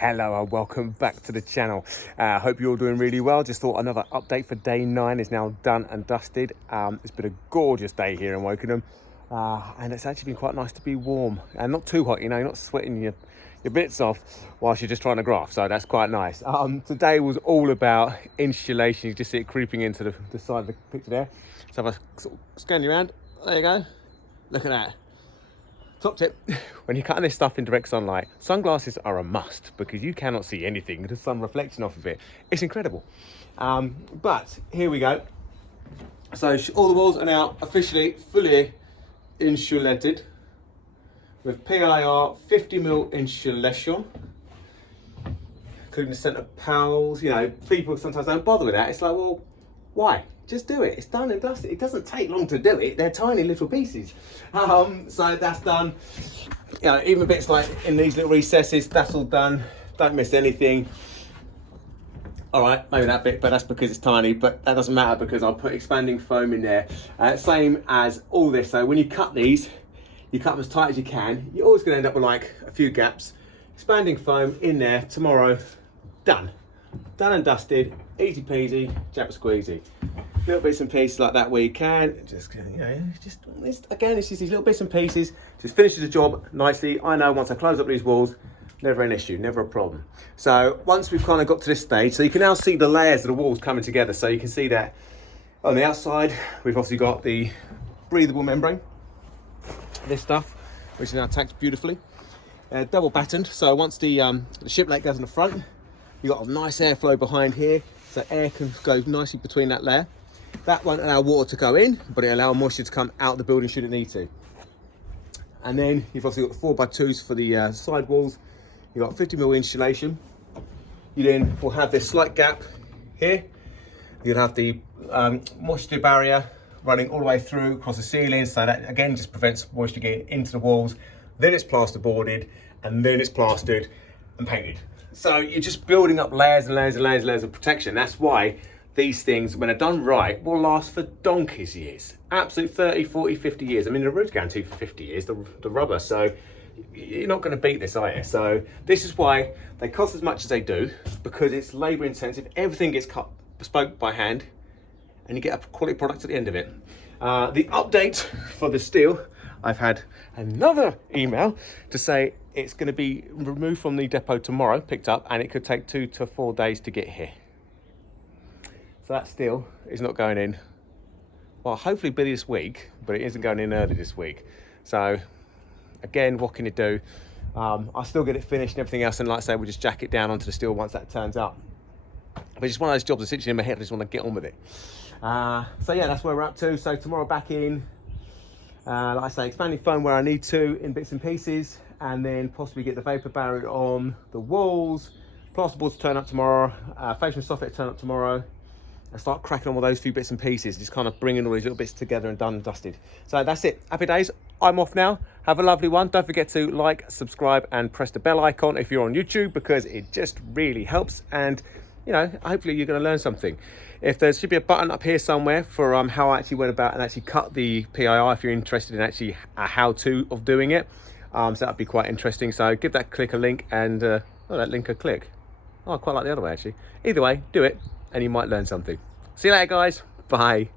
Hello and welcome back to the channel. Hope you're all doing really well. Just thought another update for day 9 is now done and dusted. It's been a gorgeous day here in Wokingham, and it's actually been quite nice to be warm and not too hot. You know, you're not sweating your bits off whilst you're just trying to graft, so that's quite nice. Today was all about insulation. You just see it creeping into the side of the picture there. So if I sort of scan you around, there you go. Look at that. Top tip, when you're cutting this stuff in direct sunlight, sunglasses are a must because you cannot see anything, the sun reflecting off of it. It's incredible. But here we go. So all the walls are now officially fully insulated with PIR 50mm insulation, including the centre panels. You know, people sometimes don't bother with that. It's like, well, why? Just do it. It's done and dusted. It doesn't take long to do it. They're tiny little pieces. So that's done. You know, even bits like in these little recesses, that's all done. Don't miss anything. All right, maybe that bit, but that's because it's tiny, but that doesn't matter because I'll put expanding foam in there. Same as all this. So when you cut these, you cut them as tight as you can. You're always gonna end up with like a few gaps. Expanding foam in there tomorrow, done. Done and dusted, easy peasy, jabba squeezy. Little bits and pieces like that where you can, just, you know, again, it's just these little bits and pieces, just finishes the job nicely. I know once I close up these walls, never an issue, never a problem. So once we've kind of got to this stage, so you can now see the layers of the walls coming together. So you can see that on the outside, we've obviously got the breathable membrane, this stuff, which is now tacked beautifully. Double battened, so once the ship light goes in the front, you've got a nice airflow behind here, so air can go nicely between that layer. That won't allow water to go in, but it allows moisture to come out the building should it need to. And then you've also got 4x2s for the side walls. You've got 50mm insulation. You then will have this slight gap here. You'll have the moisture barrier running all the way through across the ceiling, so that again just prevents moisture getting into the walls. Then it's plasterboarded, and then it's plastered and painted. So you're just building up layers and layers and layers and layers of protection. That's why these things, when they're done right, will last for donkey's years. Absolute 30, 40, 50 years. I mean, the roof's guaranteed for 50 years, the rubber, so you're not gonna beat this, are you? So this is why they cost as much as they do, because it's labor intensive. Everything gets cut bespoke by hand, and you get a quality product at the end of it. The update for the steel, I've had another email to say it's going to be removed from the depot tomorrow, picked up, and it could take 2 to 4 days to get here. So that steel is not going in, well, hopefully by this week, but it isn't going in early this week. So again, what can you do? I'll still get it finished and everything else, and like I say, we'll just jack it down onto the steel once that turns up. But it's one of those jobs that's sitting in my head, I just want to get on with it. So yeah, that's where we're up to. So tomorrow back in, like I say, expanding foam where I need to in bits and pieces, and then possibly get the vapour barrier on the walls, plasterboard to turn up tomorrow, fascia soffit to turn up tomorrow, and start cracking on with those few bits and pieces, just kind of bringing all these little bits together and done and dusted. So that's it. Happy days. I'm off now. Have a lovely one. Don't forget to like, subscribe, and press the bell icon if you're on YouTube, because it just really helps. And you know, hopefully you're going to learn something. If there should be a button up here somewhere for how I actually went about and actually cut the PIR, if you're interested in actually a how-to of doing it. So that'd be quite interesting. So give that click a link, and that link a click. Oh, I quite like the other way actually. Either way, do it and you might learn something. See you later, guys. Bye.